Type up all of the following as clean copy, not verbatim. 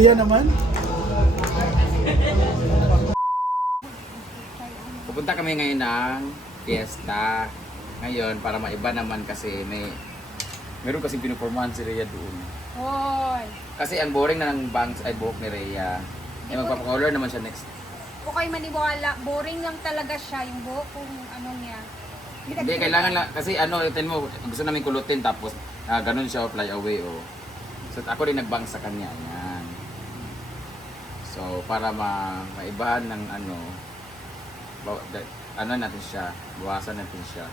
Ria naman. Pupunta kami ngayon ng fiesta. Ngayon, para maiba naman kasi meron kasi pinupormahan si Rhea doon. Hoy. Kasi ang boring na ng bangs ay buhok ni Rhea. Eh, magpapakolor naman siya next. Kung kayo maniwala, boring lang talaga siya yung buhok kung ano niya. Hindi, kailangan lang. Kasi ano, itin mo, gusto namin kulutin tapos ganun siya, fly away. Oh. So ako rin nagbangs sa kanya. Yan. So para maibahan ng ano, ano natin siya, bawasan natin siya.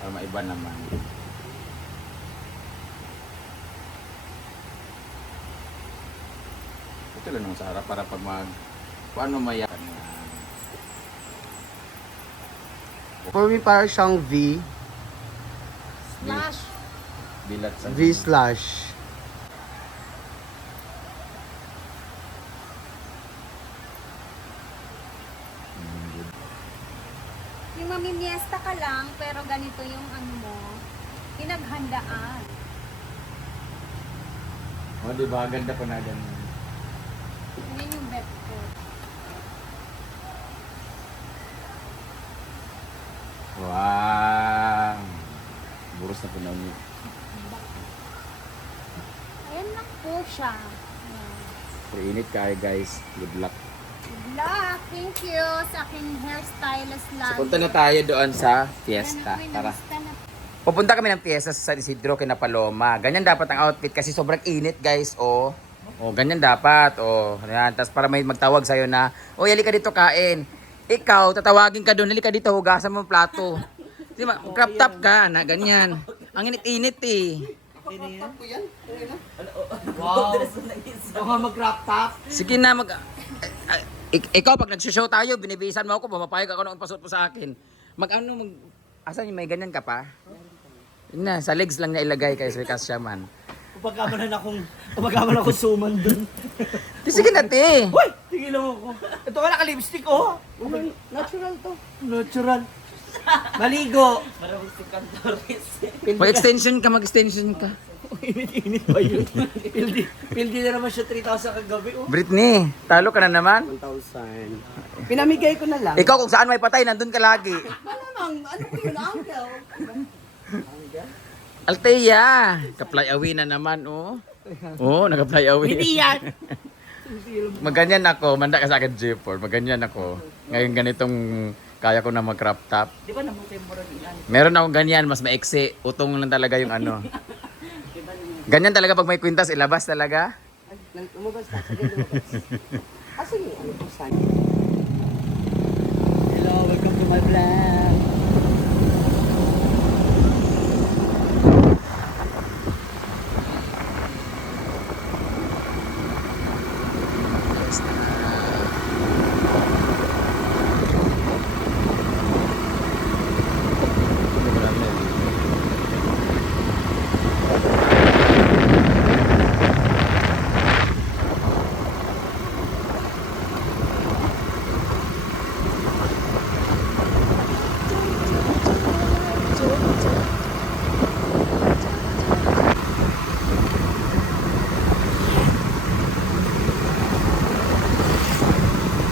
Para maiba naman. Ito lang naman sa harap para pag paano mayakan na. For me, parang siyang V. Slash. Bilat sa V slash. Yung mamimiesta ka lang, pero ganito yung ano mo, pinaghandaan. Oh, di ba? Ganda pa na ganun. Yan yung bet ko. Wow! Buros na punaw niyo. Ayan lang po siya. Ayan. Init kayo guys. Good luck. Good luck! Thank you sa aking hairstylist So, lagi. punta na tayo doon sa fiesta. Ayan, Tara. namusta na. Pupunta kami ng fiesta sa San Isidro kina Paloma. Ganyan dapat ang outfit kasi sobrang init guys. Oh. Oh, ganyan dapat. Oh, ayan. Tapos para may magtawag sa'yo na, oh, halika dito kain. Ikaw, tatawagin ka doon, halika dito, hugasan mo ang plato. Di ba? Crop top ka, na ganyan. Ang init-init eh. Wow. Baka mag-crop top. Sige na, ikaw, pag nag-show tayo, binibisan mo ako, pumapayag ako nung pasot mo sa akin. Asan yung may ganyan ka pa? Yun na, sa legs lang niya ilagay kay Sir Kasya man. Pagkamalan akong suman dun. Sige na, te. Uy! Tigilan mo ako. Ito ka naka-lipstick, oh. Natural to. Natural. Maligo. Mag-extension ka. Init ba yun? Pildi na naman siya 3,000 kagabi, oh. Britney, talo ka na naman. 1,000. Pinamigay ko na lang. Ikaw kung saan may patay, nandun ka lagi. Ano po yun, uncle? Althea, ka-fly away na naman, oh. Oh, naka-fly away. Hindi yan. Maganyan ako, manda ka sa akin, J4. Maganyan ako. Ngayon ganitong kaya ko na mag-crop top. Di ba naman kayo murag ilan? Meron akong ganyan, mas maiksi. Utong lang talaga yung ano. Ganyan talaga pag may kwintas, ilabas talaga. Lumabas na. Sige, lumabas. Sige, ano po saan? Hello, welcome to my vlog.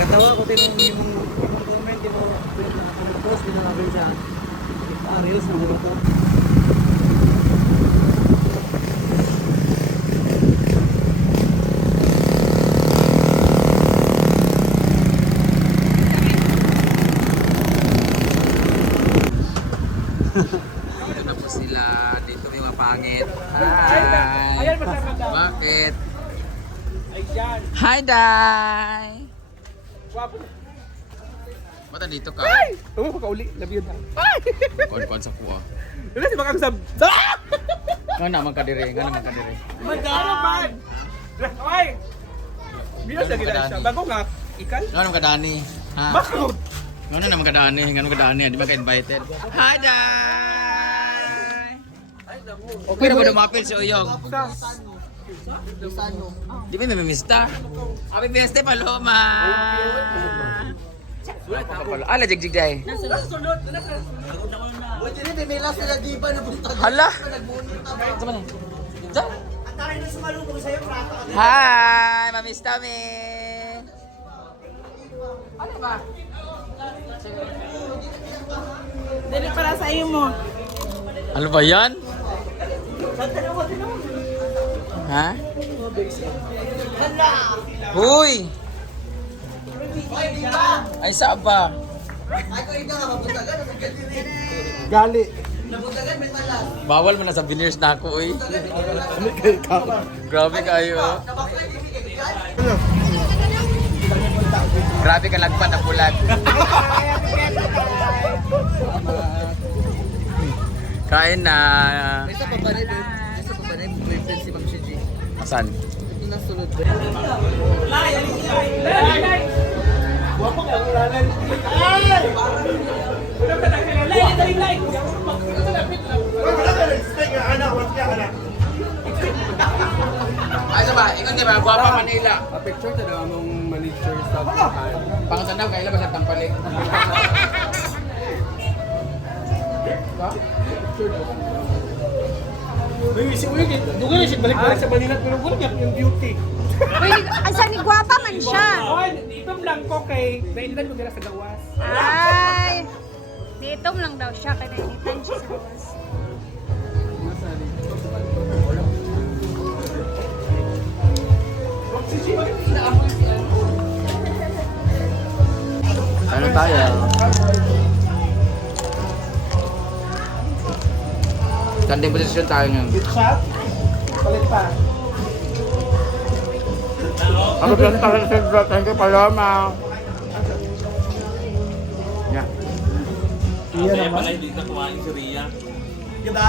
Katawa ko tinong yung comment, di ba? Post din namin sa Reels na mga to. Dito na po sila. Dito may mga pangit. Hi! Bakit? Hi, Day! Ba't dito ka? Oo, pagkauli. Love you na. Kuan-kuan sa kuha. Wala si Bakang Sab. Nga naman kadiri. Magdaro man. Oy! Bilas lagi na siya. Bago nga, ikan. Nga naman kadani. Ha? Bakit? Nga naman kadani. Di ba ka-invited? Hi, Day! Okay na ba lumapil si Uyong? Di ba may mista? Happy birthday, Paloma! Ala, jigjig day. Buti rin, may last nila di ba na buntag? Hala! Sama na. Diyan. Hi! Mamiss kami! Ano ba? Dali para sa iyo mo. Ano ba yan? Ha? Huy! Ay, saan ba? Gali. Bawal mo na sa veneers na ako, uy. Grabe kayo. Grabe ka lagpat ng bulag. Kain na. Isa pa ba rin? Boyfriend si Ma'am Shiji. Asan? Ito na sulod. Ay, sa ba? Ikaw nga ba? Guwapa Manila. Picture ta daw among manager sa Japan. Pangasanaw, kailan ba sa tampalik? Dugan siya balik-balik sa Manila pero wala yung beauty. Uy, asa ni gwapa man siya. Dito lang ko kay nainitan ko nila sa gawas. Ay, dito lang daw siya kaya nainitan siya sa gawas. Ano tayo? Standing position tayo ngayon. Shot. Palit pa. Ako lang tayo sa Sandra. Thank you, Paloma. Yeah. Iya naman. Diba?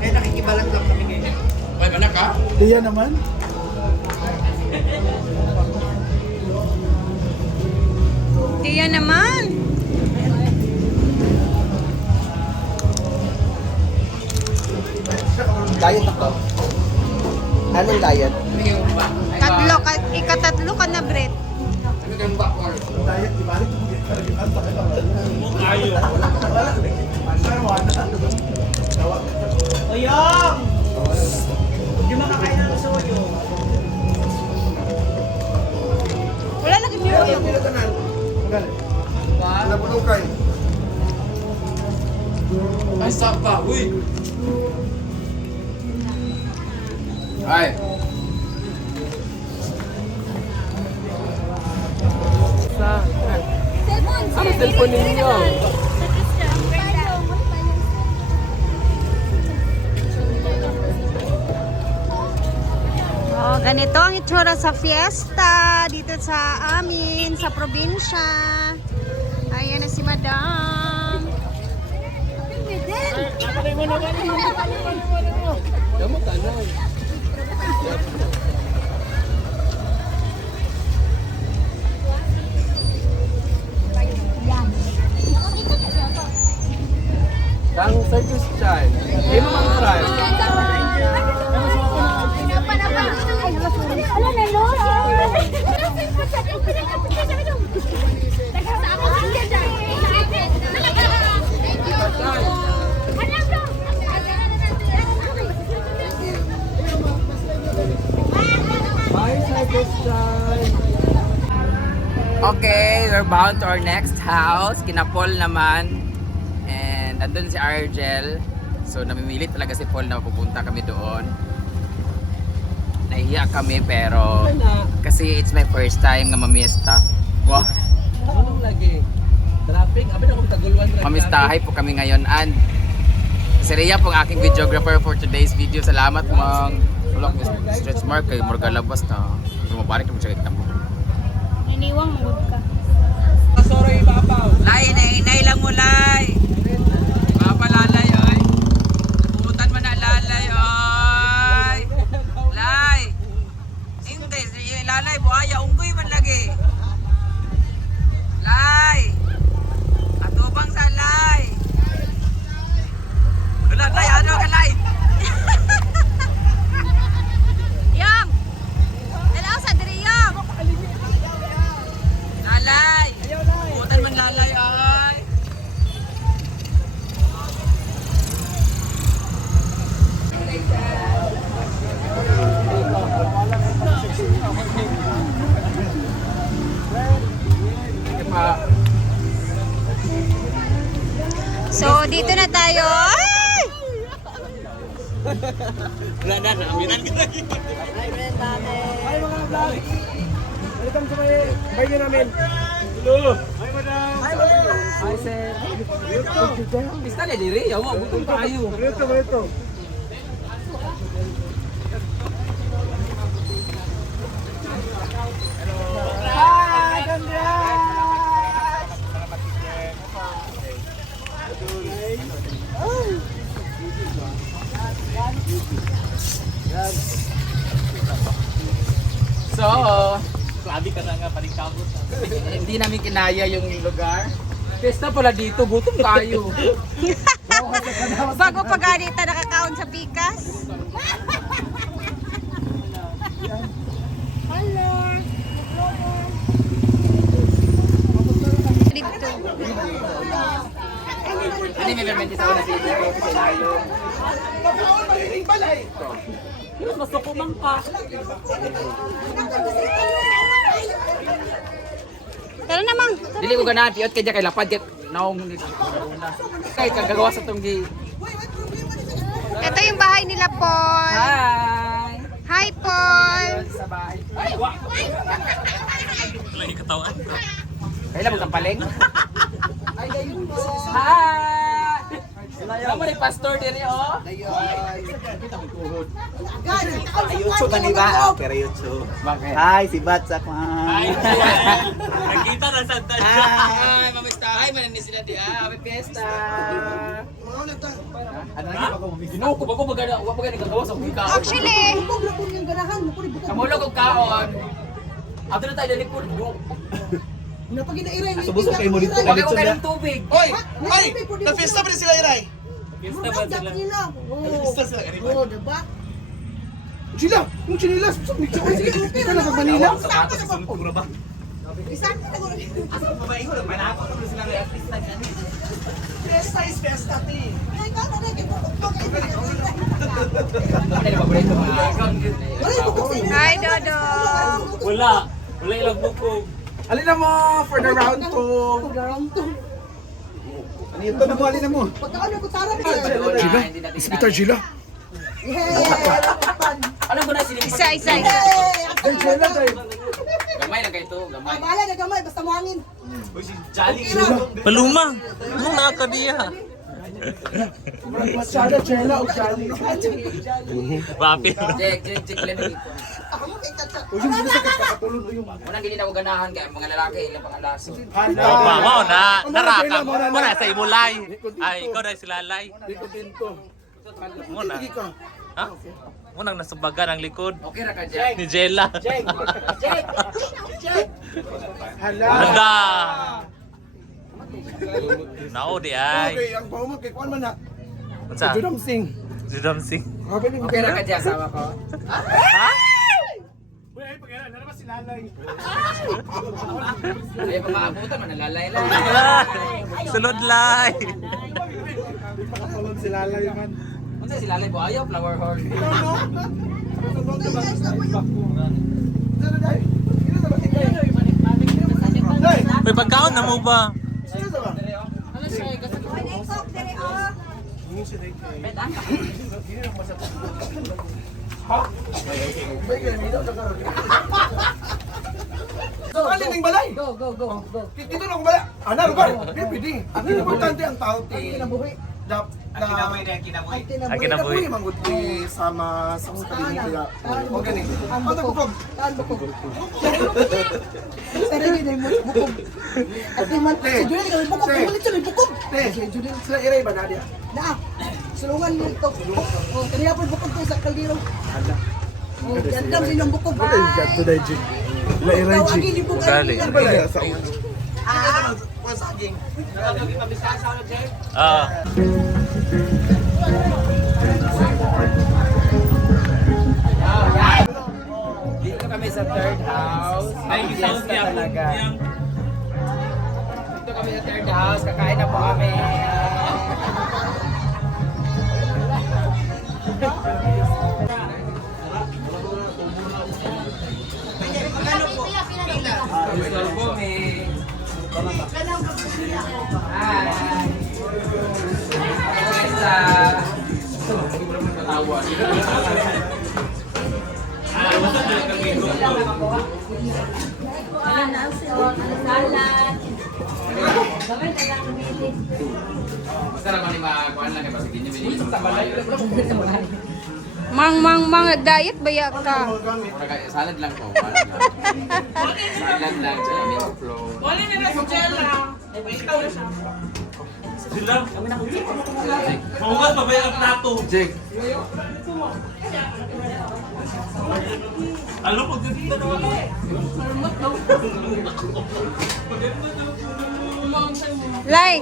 Eh, nakikibalag lang kami ngayon. Ay, manak ka? Iya naman. Tiya naman. Diet ako. Anong diet? Tatlo ka, ikatatlo ka na, Brett. Ano kang backward? Diet, di balik mo dito. Ayo. Oyong! Hindi makakain ng soyo. Wala na kami yung Nabulungkay. Ay, stop pa. Uy! Ay! Ano cellphone ninyo? Oh, ganito ang itsura sa fiesta dito sa amin, sa probinsya. Ayan na si Madam. Damo ka na. Kang service charge. Hindi mo mag-try. Bye, service charge. Okay, we're bound to our next house. Kina Paul naman. And andun si Argel. So namimilit talaga si Paul na pupunta kami doon. Nahiya kami pero kasi it's my first time nga mamiesta. Wow. Anong lagi? Traffic? Abi na kung taguluan. Mamistahay po kami ngayon and si Rhea po ang aking videographer for today's video. Salamat mang wala ko stretch mark kay Morga labas na. Lumabalik naman siya kita mo. Niniwang magod ka. Sorry, Papaw. Lay, inay lang mo, Lay. Papalalay, oy. Putan mo na, lalay, oy. Lay. Hindi, lalay, buhaya, unggoy man lagi. Lay. Atubang sa Lay. Wala, Lay, ano ka, Lay? Yang! Dalaw sa diri, Yang! Lalay. Putan man, lalay, oy. na tayo. Ay! Hi mga vlog! Welcome sa may bayo namin. Hello! Hi madam! Hi madam! Hi, sir. Bista na diri, yawa gutom tayo. Welcome. Hi! Congrats! So, sabi ka na nga panikabot. Hindi namin kinaya yung lugar. Pesta pala dito, gutom tayo. Bago pa ganita nakakaon sa pikas. Dito. Ano may fermented sa una dito? Kasi layo. Tara namang. Dili ko ganahan, piot kaya kay lapad. Naong kahit kagagawa sa itong di. Ito yung bahay nila, Paul. Hi! Hi, Paul. Sa bahay. Ay, wa! Lagi katawan. Kailan mo kampaling? Hi! Kamu ni pastor diri oh. YouTube ka ni ba? Pero YouTube. Bakit? Hi, si Batsak. Nakita na sa tansya. Hi, mamista. Hi, manan sila di ah. May fiesta. Ano lagi pa ko Ginuo ko ba ko magana, wa pa nagagawa sa mga kaon. Actually, Kamulog og kaon. Ato na tayo dalikod. Subusok kayo mo dito. Wag ko kayo ng tubig. Hoy! Hoy! Na-fiesta pa rin sila, Iray! Fiesta ba sila? Na-fiesta sila, Iray. Oo, diba? Chila! Yung chinilas! Sige, ka na sa Manila. Sapatos sa sunod na ba? Fiesta is fiesta, ti. Ano na paborito mo? hi, Dodo. Wala ilang bukog. Alin na mo for the round 2. Ano ito na mo? Alin na mo? Gila? Hospital Gila? Ano ko na sinipag? Isa. Ay, Gila tayo. Gamay lang kayo to, gamay. Bahala na gamay, basta mo hangin. Paluma. Anong nakakadiya? Masyada, Chela o Chali. Papi. Check lang dito. Uy, yung hindi sa kakatulog o yung Unang hindi na ko ganahan kaya mga lalaki, ilang pang alaso. Mao na. Narakam. Mo na sa imulay. Ay, ikaw na sila lay. Mo na. Ha? Mo nang nasubagan ang likod Okay ra ka dyan. ni Jella. Hala. Handa. Nao di ay. Okay, ang bawa mo kay Kwan man na. Unsa? Judong Singh. Judam Singh. Okay, ni Okay ra ka dyan, asawa ko. Uy, ay pagkailan, nalabas si Lalay. Ayaw pa maabutan, manalalay lang. Sulod lay. Pakakulog si Lalay man. Unsa si lalay po ayaw, flower horn. May pagkaon na mo ba? Alin ang balay? Go. Dito na ang balay. Ano, lugar? Pwede. Ang importante ang tao. Kinabuhi. Ang kinabuhi. Manggod sama sa mga kalimit nila. O gani. Ang bukog. Pero yun ay bukog. At di man, si Julian kami bukog, ulit siya may bukog. Si Judith, sila iray ba Nadia? Na, sulungan mo ito. O, kanina po bukog ko sa kaldero. O, gandam din ang bukog. Today, G. Sila iray, G. Tawagin ni bukog. Ugali. Balay sa una. Ah. Dito kami sa third house. Ay, fiesta talaga. Dito kami sa third house, kakain na po kami. Gusto po may... Hi! Pizza! Basta naman ni makuhaan lang kasi hindi niyo sa balay. Mang, diet baya ka. Salad lang po. Salad lang. Milk flow. Wala na na si Jella. Ikaw na siya. Sila. Mahugas pa ba yung plato? Jake. Alam mo, ganda na ako. Lai.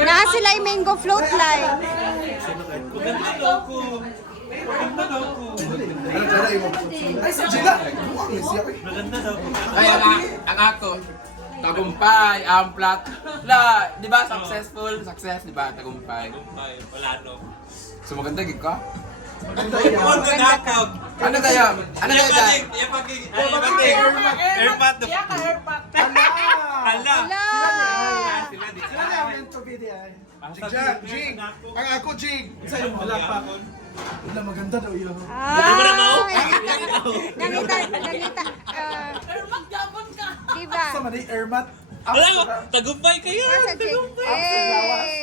Naa sila yung mango float, Lai. Ganda daw ko. Ganda daw ko. Ay, sa Gila! Buwang eh siya. Maganda daw ko. Ay, ang ako. Tagumpay, amplat. La, di ba successful? Success, di ba? Tagumpay. Ay, wala no. So maganda gid ka? Huwag na nakag. Ano tayo? Ano tayo dyan? Airpot. Kaya ka airpot. Hala. Ala. Sila di Sila na meant to be there. Jig! Ang ako, Jig! Isa yung wala pa ako. Wala, maganda daw yun. Nangita. Diba? Sa mali, Ermat. Wala, tagumpay kayo. Sa Jig. Eh.